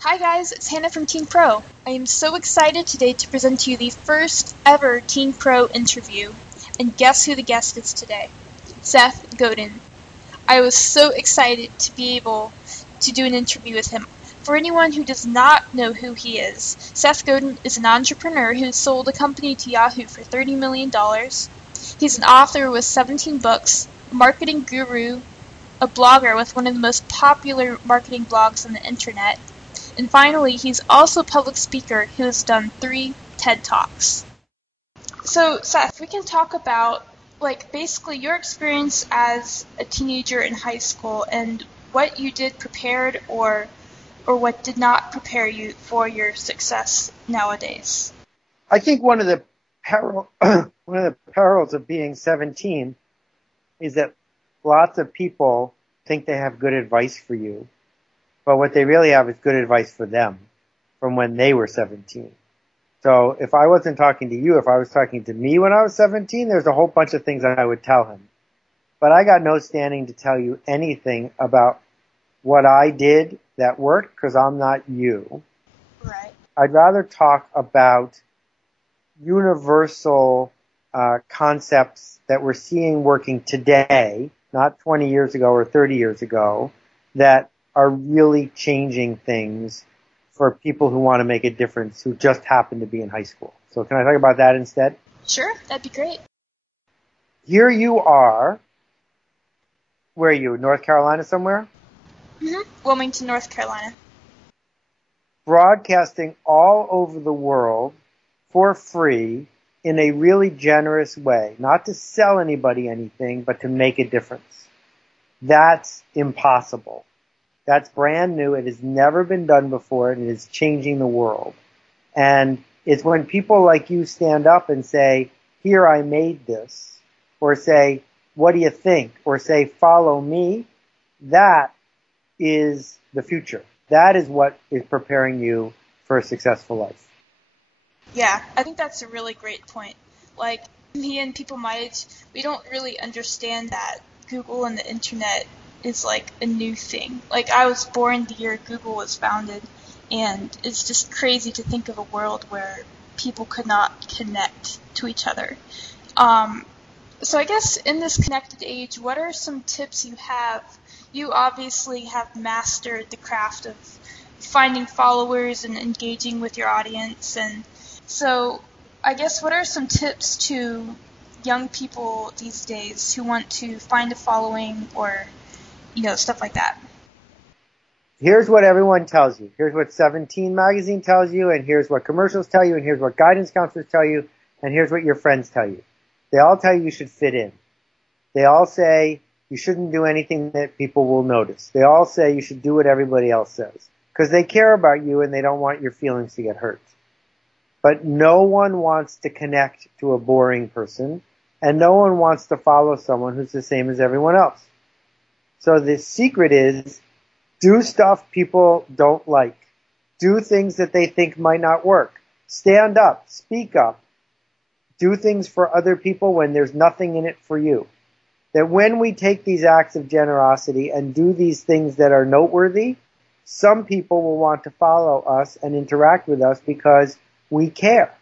Hi guys, it's Hannah from Teenpro. I am so excited today to present to you the first ever Teenpro interview. And guess who the guest is today? Seth Godin. I was so excited to be able to do an interview with him. For anyone who does not know who he is, Seth Godin is an entrepreneur who sold a company to Yahoo for $30 million. He's an author with 17 books, a marketing guru, a blogger with one of the most popular marketing blogs on the internet, and finally, he's also a public speaker who has done 3 TED Talks. So, Seth, we can talk about, basically your experience as a teenager in high school and what you did prepared or what did not prepare you for your success nowadays. I think one of the perils of being 17 is that lots of people think they have good advice for you. But what they really have is good advice for them from when they were 17. So if I wasn't talking to you, if I was talking to me when I was 17, there's a whole bunch of things I would tell him. But I got no standing to tell you anything about what I did that worked because I'm not you. Right. I'd rather talk about universal concepts that we're seeing working today, not 20 years ago or 30 years ago, that are really changing things for people who want to make a difference who just happen to be in high school. So can I talk about that instead? Sure, that'd be great. Here you are. Where are you? North Carolina somewhere? Wilmington, North Carolina. Broadcasting all over the world for free in a really generous way. Not to sell anybody anything, but to make a difference. That's impossible. That's brand new. It has never been done before, and it is changing the world. And it's when people like you stand up and say, here, I made this, or say, what do you think? Or say, follow me. That is the future. That is what is preparing you for a successful life. Yeah, I think that's a really great point. Like, me and people my age, we don't really understand that Google and the internet is like a new thing. Like, I was born the year Google was founded, and it's just crazy to think of a world where people could not connect to each other. So I guess in this connected age, what are some tips you have? You obviously have mastered the craft of finding followers and engaging with your audience, and so I guess what are some tips to young people these days who want to find a following or stuff like that? Here's what everyone tells you. Here's what 17 magazine tells you, and here's what commercials tell you, and here's what guidance counselors tell you, and here's what your friends tell you. They all tell you should fit in. They all say you shouldn't do anything that people will notice. They all say you should do what everybody else says because they care about you and they don't want your feelings to get hurt. But no one wants to connect to a boring person, and no one wants to follow someone who's the same as everyone else. So the secret is do stuff people don't like. Do things that they think might not work. Stand up. Speak up. Do things for other people when there's nothing in it for you. That when we take these acts of generosity and do these things that are noteworthy, some people will want to follow us and interact with us because we care.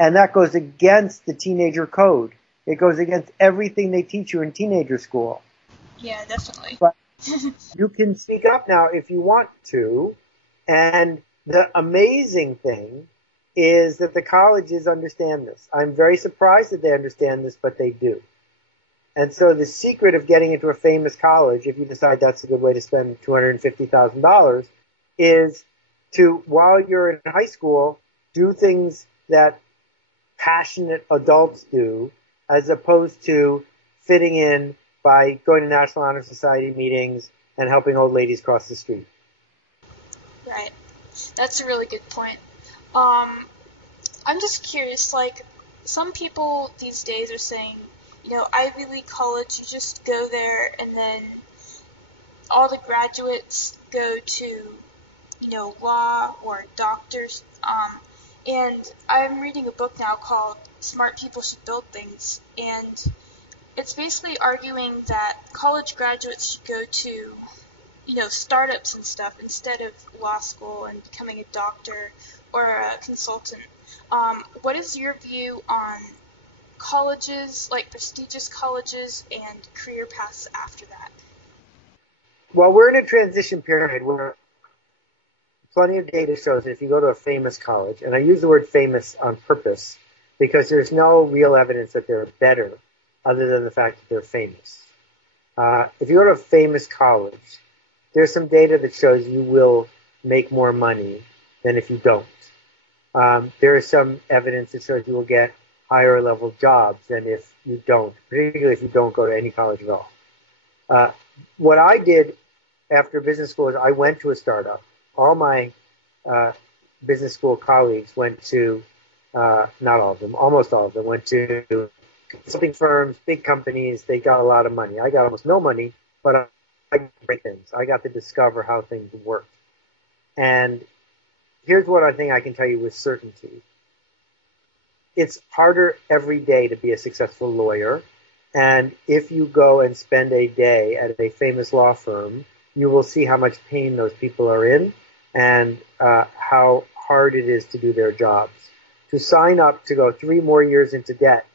And that goes against the teenager code. It goes against everything they teach you in teenager school. Yeah, definitely. But you can speak up now if you want to. And the amazing thing is that the colleges understand this. I'm very surprised that they understand this, but they do. And so the secret of getting into a famous college, if you decide that's a good way to spend $250,000, is to, while you're in high school, do things that passionate adults do, as opposed to fitting in by going to National Honor Society meetings and helping old ladies cross the street. Right. That's a really good point. I'm just curious, some people these days are saying, Ivy League college, you just go there and then all the graduates go to, law or doctors. And I'm reading a book now called Smart People Should Build Things, and it's basically arguing that college graduates should go to startups and stuff instead of law school and becoming a doctor or a consultant. What is your view on colleges, like prestigious colleges, and career paths after that? Well, we're in a transition period where plenty of data shows that if you go to a famous college, and I use the word famous on purpose because there's no real evidence that they're better other than the fact that they're famous. If you go to a famous college, there's some data that shows you will make more money than if you don't. There is some evidence that shows you will get higher level jobs than if you don't, particularly if you don't go to any college at all. What I did after business school is I went to a startup. All my business school colleagues went to, not all of them, almost all of them went to consulting firms, big companies. They got a lot of money. I got almost no money, but I got great things. I got to discover how things work. And here's what I think I can tell you with certainty. It's harder every day to be a successful lawyer. And if you go and spend a day at a famous law firm, you will see how much pain those people are in and how hard it is to do their jobs. To sign up to go 3 more years into debt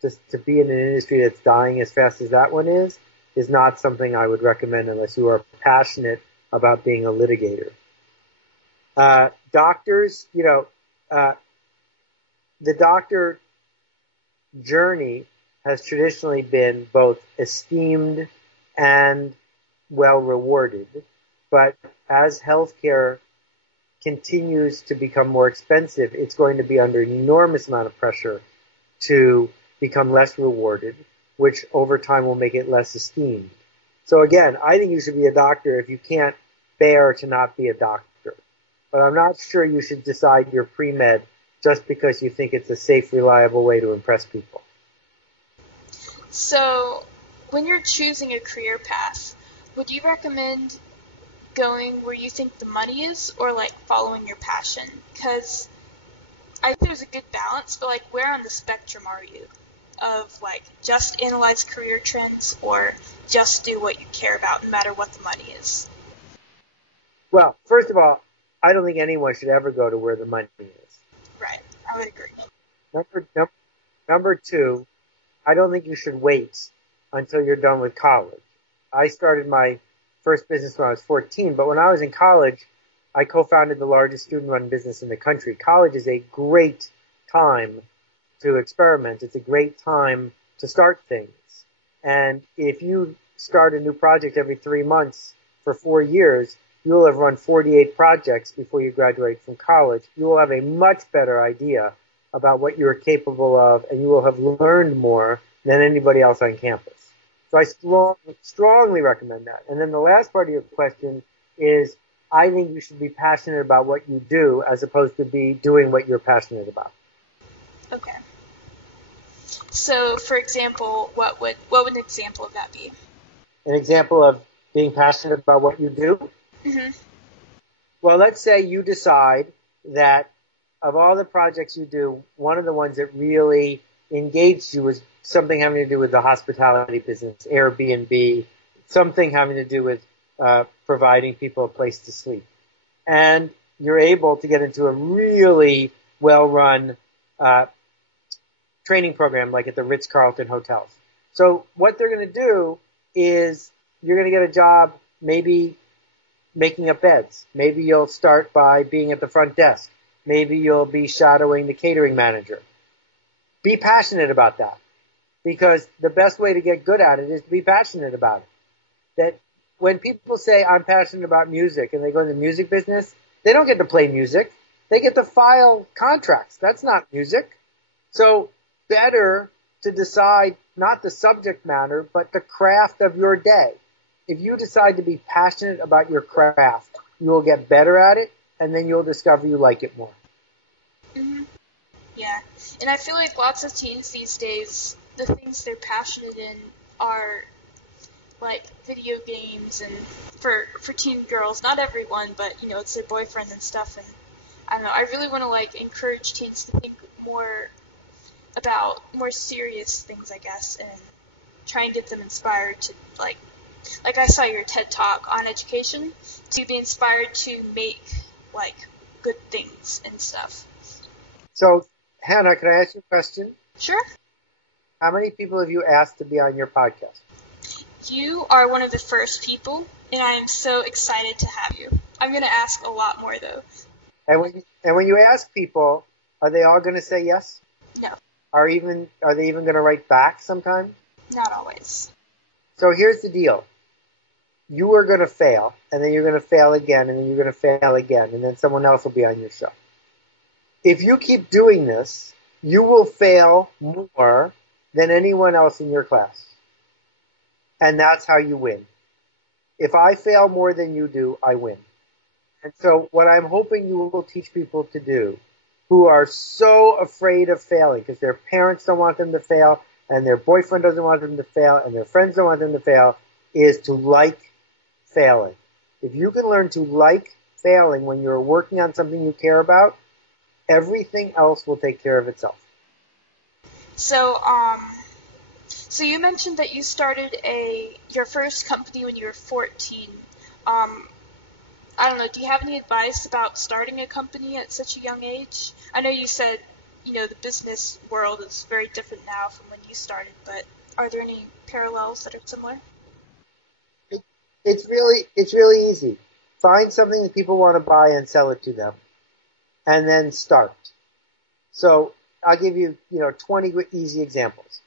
just to be in an industry that's dying as fast as that one is not something I would recommend unless you are passionate about being a litigator. Doctors, the doctor journey has traditionally been both esteemed and well rewarded. But as healthcare continues to become more expensive, it's going to be under an enormous amount of pressure to become less rewarded, which over time will make it less esteemed. So again, I think you should be a doctor if you can't bear to not be a doctor. But I'm not sure you should decide you're pre-med just because you think it's a safe, reliable way to impress people. So, when you're choosing a career path, would you recommend going where you think the money is or like following your passion? Because I think there's a good balance, but like where on the spectrum are you? Of like just analyze career trends or just do what you care about no matter what the money is? Well, first of all, I don't think anyone should ever go to where the money is. Right, I would agree. Number 2, I don't think you should wait until you're done with college. I started my first business when I was 14, but when I was in college, I co-founded the largest student-run business in the country. College is a great time to experiment. It's a great time to start things. And if you start a new project every 3 months for 4 years, you will have run 48 projects before you graduate from college. You will have a much better idea about what you're capable of, and you will have learned more than anybody else on campus. So I strongly recommend that. And then the last part of your question is, I think you should be passionate about what you do as opposed to be doing what you're passionate about. Okay. So, for example, what would an example of that be? An example of being passionate about what you do? Mm-hmm. Well, let's say you decide that of all the projects you do, one of the ones that really engaged you was something having to do with the hospitality business, Airbnb, something having to do with providing people a place to sleep. And you're able to get into a really well-run training program like at the Ritz-Carlton hotels. So what they're going to do is you're going to get a job maybe making up beds. Maybe you'll start by being at the front desk. Maybe you'll be shadowing the catering manager. Be passionate about that, because the best way to get good at it is to be passionate about it. That when people say, I'm passionate about music, and they go in the music business, they don't get to play music. They get to file contracts. That's not music. So better to decide not the subject matter, but the craft of your day. If you decide to be passionate about your craft, you will get better at it, and then you'll discover you like it more. Mm-hmm. Yeah, and I feel like lots of teens these days, the things they're passionate in are like video games, and for teen girls, not everyone, but it's their boyfriend and stuff. And I don't know, I really want to like encourage teens to think more about more serious things, I guess, and try and get them inspired to like like I saw your TED Talk on education, to be inspired to make, like, good things and stuff. So, Hannah, can I ask you a question? Sure. How many people have you asked to be on your podcast? You are one of the first people, and I am so excited to have you. I'm going to ask a lot more, though. And when you ask people, are they all going to say yes? No, Are they even going to write back sometime? not always. So here's the deal. You are going to fail, and then you're going to fail again, and then you're going to fail again, and then someone else will be on your show. If you keep doing this, you will fail more than anyone else in your class. And that's how you win. If I fail more than you do, I win. And so what I'm hoping you will teach people to do who are so afraid of failing because their parents don't want them to fail and their boyfriend doesn't want them to fail and their friends don't want them to fail is to like failing. If you can learn to like failing when you're working on something you care about, everything else will take care of itself. So you mentioned that you started your first company when you were 14. I don't know, do you have any advice about starting a company at such a young age? I know you said, the business world is very different now from when you started, but are there any parallels that are similar? It's really easy. Find something that people want to buy and sell it to them, and then start. So I'll give you, 20 easy examples.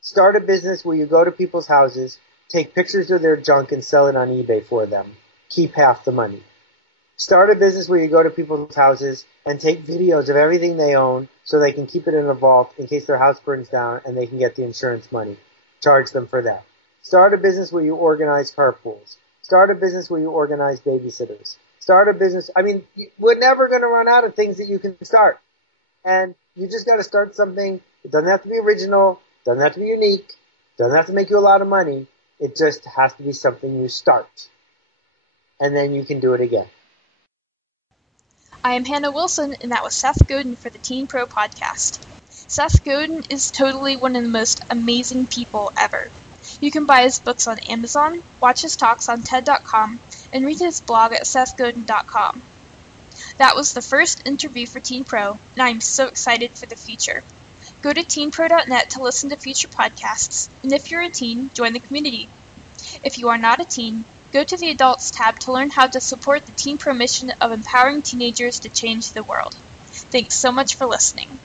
Start a business where you go to people's houses, take pictures of their junk and sell it on eBay for them. Keep half the money. Start a business where you go to people's houses and take videos of everything they own so they can keep it in a vault in case their house burns down and they can get the insurance money. Charge them for that. Start a business where you organize carpools. Start a business where you organize babysitters. Start a business. We're never going to run out of things that you can start. And you just got to start something. It doesn't have to be original. Doesn't have to be unique. Doesn't have to make you a lot of money. It just has to be something you start. And then you can do it again. I am Hannah Wilson, and that was Seth Godin for the Teenpro podcast. Seth Godin is totally one of the most amazing people ever. You can buy his books on Amazon, watch his talks on TED.com, and read his blog at SethGodin.com. That was the first interview for Teenpro, and I am so excited for the future. Go to teenpro.net to listen to future podcasts, and if you're a teen, join the community. If you are not a teen, go to the Adults tab to learn how to support the Teenpro mission of empowering teenagers to change the world. Thanks so much for listening.